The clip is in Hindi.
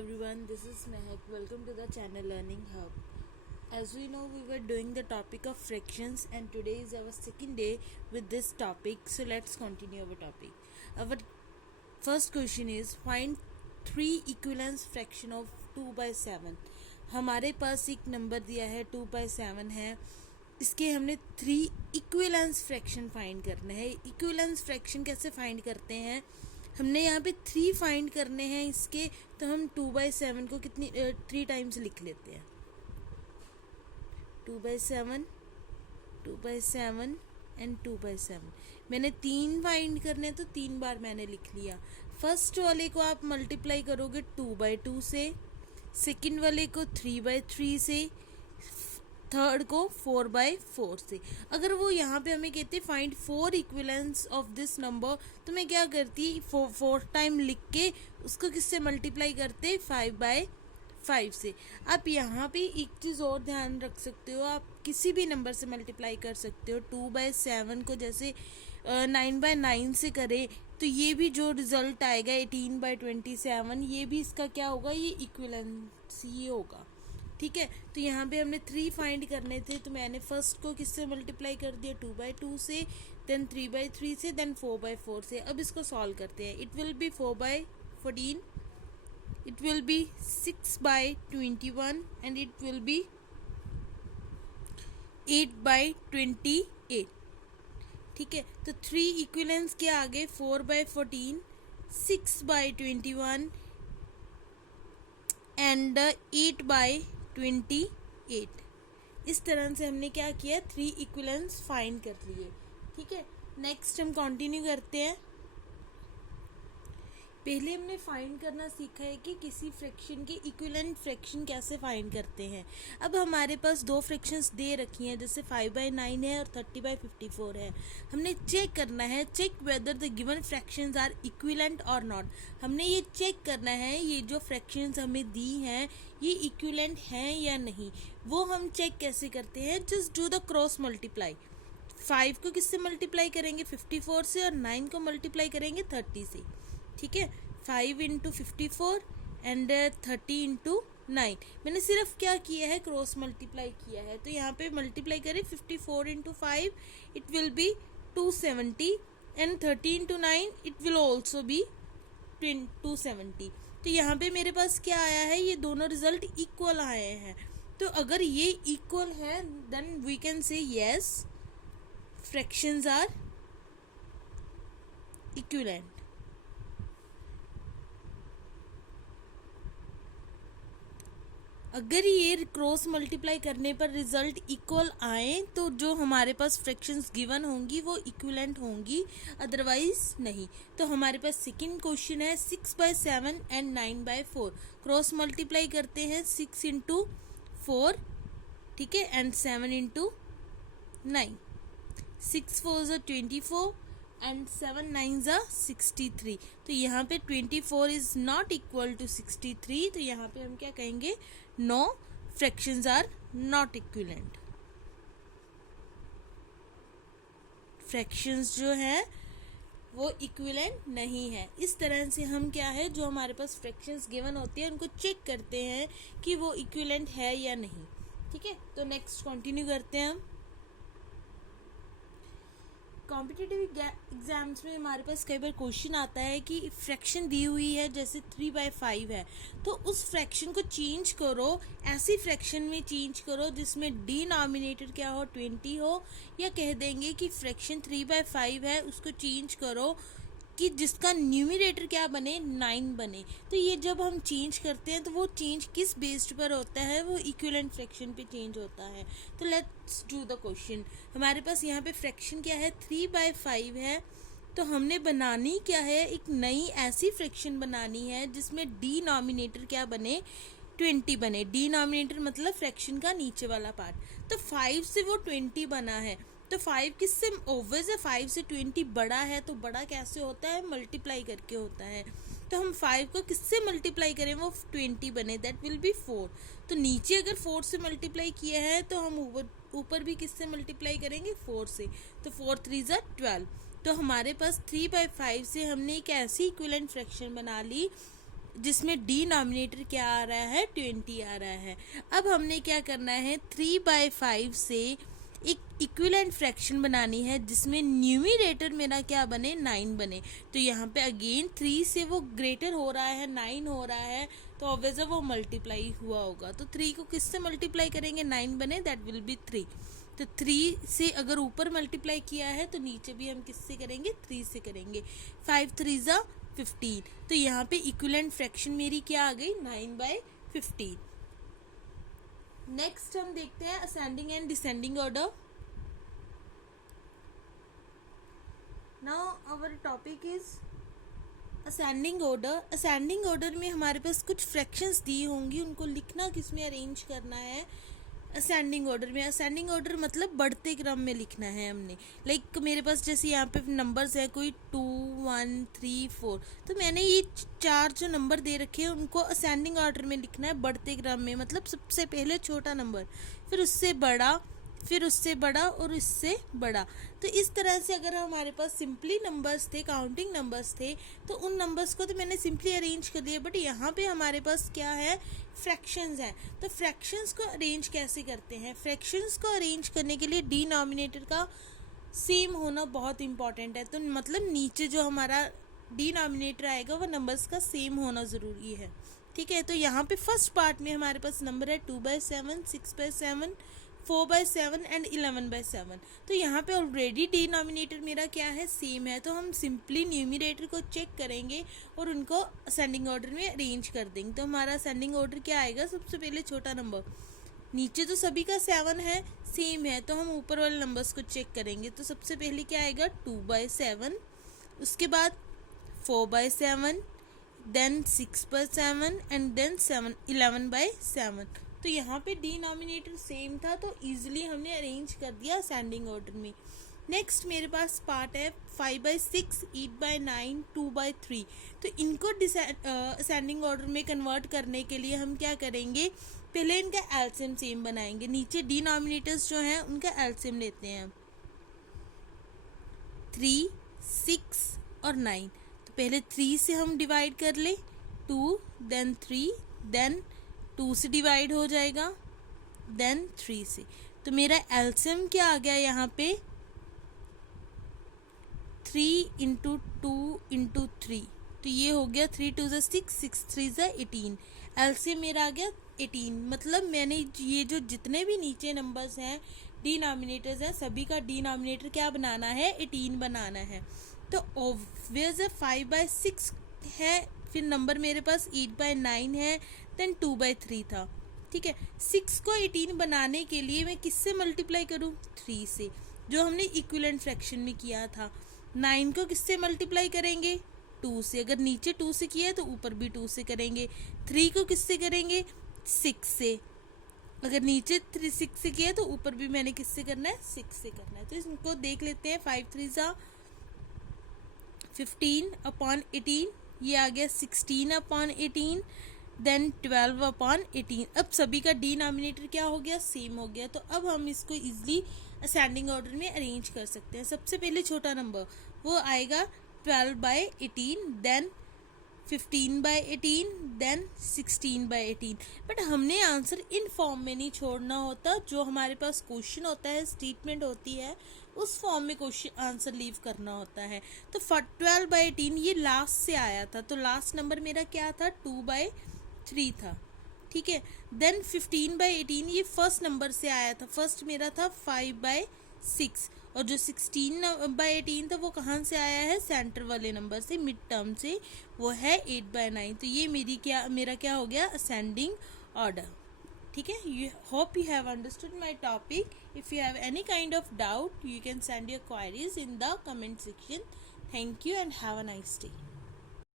everyone, this is Mehak. Welcome to the channel Learning Hub. As we know, we were doing the topic of fractions, and today is our second day with this topic. So let's continue our topic. Our first question is find 3 equivalence fraction of 2/7. हमारे पास एक नंबर दिया है 2/7 है. इसके हमने 3 इक्विवेलेंस फ्रैक्शन फाइंड करने हैं. इक्विवेलेंस फ्रैक्शन कैसे फाइंड करते हैं? हमने यहाँ पे 3 फाइंड करने हैं इसके, तो हम 2/7 को कितनी 3 टाइम्स लिख लेते हैं. 2/7, 2/7 एंड 2/7. मैंने 3 फाइंड करने, तो 3 बार मैंने लिख लिया. फर्स्ट वाले को आप मल्टीप्लाई करोगे 2/2 से, सेकंड वाले को 3/3 से, थर्ड को 4/4 से. अगर वो यहाँ पे हमें कहते find 4 equivalence of this number, तो मैं क्या करती 4 टाइम लिख के उसको किससे मल्टीप्लाई करते 5/5 से. आप यहाँ पे एक चीज़ और ध्यान रख सकते हो, आप किसी भी नंबर से मल्टीप्लाई कर सकते हो. 2/7 को जैसे 9/9 से करें, तो ये भी जो रिजल्ट आएगा 18/27, ये भी इसका क्या होगा, ये इक्विवेलेंस ही होगा. ठीक है, तो यहाँ पे हमने 3 फाइंड करने थे, तो मैंने फर्स्ट को किससे मल्टीप्लाई कर दिया 2/2 से, देन 3/3 से, देन 4/4 से. अब इसको सॉल्व करते हैं. It will be 4/14, it will be 6/21 and it will be 8/28. ठीक है, तो 3 इक्विवेलेंस के आगे 4/14, 6/21 एंड 8/28. इस तरह से हमने क्या किया 3 इक्विवेलेंस फाइंड कर लिए. ठीक है, नेक्स्ट हम कंटिन्यू करते हैं. पहले हमने फाइंड करना सीखा है कि किसी फ्रैक्शन के इक्विवेलेंट फ्रैक्शन कैसे फाइंड करते हैं. अब हमारे पास 2 फ्रैक्शंस दे रखी हैं, जैसे 5/9 है और 30/54 है. हमने चेक करना है, check whether the given fractions are equivalent और नॉट. हमने ये चेक करना है ये जो फ्रैक्शंस हमें दी हैं ये इक्विवेलेंट हैं या नहीं. वो हम चेक कैसे करते हैं, just do the cross multiply. 5 को किससे मल्टीप्लाई करेंगे 54 से, और 9 को मल्टीप्लाई करेंगे 30 से. ठीक है, 5 इंटू 54 एंड 30 इंटू 9. मैंने सिर्फ क्या किया है क्रॉस मल्टीप्लाई किया है. तो यहाँ पे मल्टीप्लाई करें 54 into 5 it will be 270 and 30 into 9 it will also be 270. तो यहाँ पे मेरे पास क्या आया है, ये दोनों रिजल्ट इक्वल आए हैं. तो अगर ये इक्वल है then we can say yes fractions are equivalent. अगर ये क्रॉस मल्टीप्लाई करने पर रिजल्ट इक्वल आए, तो जो हमारे पास फ्रैक्शंस गिवन होंगी वो इक्विवेलेंट होंगी, अदरवाइज नहीं. तो हमारे पास सेकंड क्वेश्चन है 6/7 एंड 9/4. क्रॉस मल्टीप्लाई करते हैं 6 इंटू 4, ठीक है, एंड 7 इंटू 9. 6 4 24 एंड 7 9 63. तो यहाँ पे 24 इज नॉट इक्वल टू 63. तो यहाँ पे हम क्या कहेंगे, no fractions are not equivalent. Fractions जो है वो इक्विवेलेंट नहीं है. इस तरह से हम क्या है, जो हमारे पास फ्रैक्शंस गिवन होती है उनको चेक करते हैं कि वो इक्विवेलेंट है या नहीं. ठीक है, तो नेक्स्ट कंटिन्यू करते हैं हम. कॉम्पिटिटिव एग्जाम्स में हमारे पास कई बार क्वेश्चन आता है कि फ्रैक्शन दी हुई है जैसे 3/5 है, तो उस फ्रैक्शन को चेंज करो, ऐसी फ्रैक्शन में चेंज करो जिसमें डिनोमिनेटर क्या हो 20 हो, या कह देंगे कि फ्रैक्शन 3/5 है उसको चेंज करो कि जिसका न्यूमरेटर क्या बने 9 बने. तो ये जब हम चेंज करते हैं तो वो चेंज किस बेस्ड पर होता है, वो इक्विवेलेंट फ्रैक्शन पे चेंज होता है. तो लेट्स डू द क्वेश्चन. हमारे पास यहाँ पे फ्रैक्शन क्या है 3/5 है, तो हमने बनानी क्या है, एक नई ऐसी फ्रैक्शन बनानी है जिसमें डिनोमिनेटर क्या बने 20 बने. डिनोमिनेटर मतलब फ्रैक्शन का नीचे वाला पार्ट. तो 5 से वो 20 बना है, तो 5 किससे ऑब्वियस है 5 से 20 बड़ा है, तो बड़ा कैसे होता है मल्टीप्लाई करके होता है. तो हम 5 को किससे मल्टीप्लाई करें वो 20 बने, दैट विल बी 4. तो नीचे अगर 4 से मल्टीप्लाई किया है तो हम ऊपर भी किससे मल्टीप्लाई करेंगे 4 से. तो 4 3 ज़ा 12. तो हमारे पास 3/5 से हमने एक ऐसी इक्विवेलेंट फ्रैक्शन बना ली जिसमें डिनोमिनेटर क्या आ रहा है, 20 आ रहा है। अब हमने क्या करना है, 3/5 से एक इक्विवेलेंट फ्रैक्शन बनानी है जिसमें न्यूमरेटर मेरा क्या बने, 9 बने। तो यहाँ पे अगेन 3 से वो ग्रेटर हो रहा है, 9 हो रहा है, तो ऑब्वियसली वो मल्टीप्लाई हुआ होगा। तो 3 को किससे मल्टीप्लाई करेंगे, 9 बने, दैट विल बी 3। तो 3 से अगर ऊपर मल्टीप्लाई किया है तो नीचे भी हम किससे करेंगे, 3 से करेंगे। 5 3 ज़ा 15। तो यहाँ पे इक्विवेलेंट फ्रैक्शन मेरी क्या आ गई, 9/15। नेक्स्ट हम देखते हैं ascending and descending order. Now our topic is ascending order. Ascending order में हमारे पास कुछ फ्रैक्शंस दी होंगी, उनको लिखना किस में अरेंज करना है, असेंडिंग ऑर्डर में। असेंडिंग ऑर्डर मतलब बढ़ते क्रम में लिखना है हमने। लाइक मेरे पास जैसे यहाँ पे नंबर्स है कोई 2 1 3 4, तो मैंने ये 4 जो नंबर दे रखे हैं उनको असेंडिंग ऑर्डर में लिखना है, बढ़ते क्रम में। मतलब सबसे पहले छोटा नंबर, फिर उससे बड़ा, फिर उससे बड़ा और इससे बड़ा। तो इस तरह से अगर हमारे पास सिंपली नंबर्स थे, काउंटिंग नंबर्स थे, तो उन नंबर्स को तो मैंने सिंपली अरेंज कर दिया। बट यहाँ पे हमारे पास क्या है, फ्रैक्शंस हैं। तो फ्रैक्शंस को अरेंज कैसे करते हैं, फ्रैक्शंस को अरेंज करने के लिए डिनोमिनेटर का सेम होना बहुत इंपॉर्टेंट है। तो मतलब नीचे जो हमारा डिनोमिनेटर आएगा वो नंबर्स का सेम होना ज़रूरी है, ठीक है। तो यहाँ पे फर्स्ट पार्ट में हमारे पास नंबर है 2/7, 6/7, 4/7 एंड 11/7। तो यहाँ पे ऑलरेडी डिनोमिनेटर मेरा क्या है, सेम है। तो हम सिंपली न्यूमरेटर को चेक करेंगे और उनको असेंडिंग ऑर्डर में अरेंज कर देंगे। तो हमारा असेंडिंग ऑर्डर क्या आएगा, सबसे पहले छोटा नंबर, नीचे तो सभी का 7 है, सेम है, तो हम ऊपर वाले नंबर्स को चेक करेंगे। तो सबसे पहले क्या आएगा, 2/7, उसके बाद 4/7, देन 6/7 एंड देन 11/7। तो यहाँ पे डिनोमिनेटर सेम था तो इजीली हमने अरेंज कर दिया असेंडिंग ऑर्डर में। नेक्स्ट मेरे पास पार्ट है 5/6, 8/9, 2/3। तो इनको असेंडिंग ऑर्डर में कन्वर्ट करने के लिए हम क्या करेंगे, पहले इनका एलसीएम सेम बनाएंगे। नीचे डिनोमिनेटर्स जो हैं उनका एलसीएम लेते हैं, 3, 6 और 9। तो पहले 3 से हम डिवाइड कर ले, 2, देन 3, देन 2 से डिवाइड हो जाएगा, देन 3 से। तो मेरा एलसीएम क्या आ गया यहाँ पे, 3 × 2 × 3। तो ये हो गया 3 2 6, 6 3 18। एलसीएम मेरा आ गया 18। मतलब मैंने ये जो जितने भी नीचे नंबर्स हैं, डिनोमिनेटर्स हैं, सभी का डिनोमिनेटर क्या बनाना है, 18 बनाना है। तो ऑब्वियस है 5/6 है, फिर नंबर मेरे पास 8/9 है, देन 2/3 था, ठीक है। 6 को 18 बनाने के लिए मैं किससे मल्टीप्लाई करूँ, 3 से, जो हमने इक्विवेलेंट फ्रैक्शन में किया था। 9 को किससे मल्टीप्लाई करेंगे, 2 से। अगर नीचे 2 से किया है तो ऊपर भी 2 से करेंगे। 3 को किससे करेंगे, 6 से। अगर नीचे 6 से किया है तो ऊपर भी मैंने किससे करना है, 6 से करना है। तो इसको देख लेते हैं, 5 3 ज़ा 15/18, ये आ गया 16/18, देन 12/18। अब सभी का डिनोमिनेटर क्या हो गया, सेम हो गया। तो अब हम इसको इजीली असेंडिंग ऑर्डर में अरेंज कर सकते हैं। सबसे पहले छोटा नंबर वो आएगा 12/18, देन 15/18, देन 16/18। बट हमने आंसर इन फॉर्म में नहीं छोड़ना होता, जो हमारे पास क्वेश्चन होता है, स्टेटमेंट होती है, उस फॉर्म में क्वेश्चन आंसर लीव करना होता है। तो 12/18 ये लास्ट से आया था, तो लास्ट नंबर मेरा क्या था, 2/3 था, ठीक है। देन 15/18 ये फर्स्ट नंबर से आया था, फर्स्ट मेरा था 5/6, और जो 16/18 था वो कहाँ से आया है, सेंटर वाले नंबर से, मिड टर्म से, वो है 8/9। तो ये मेरा क्या हो गया, असेंडिंग ऑर्डर, ठीक है। You hope you have understood my topic. If you have any kind of doubt, you can send your queries in the comment section. Thank you and have a nice day.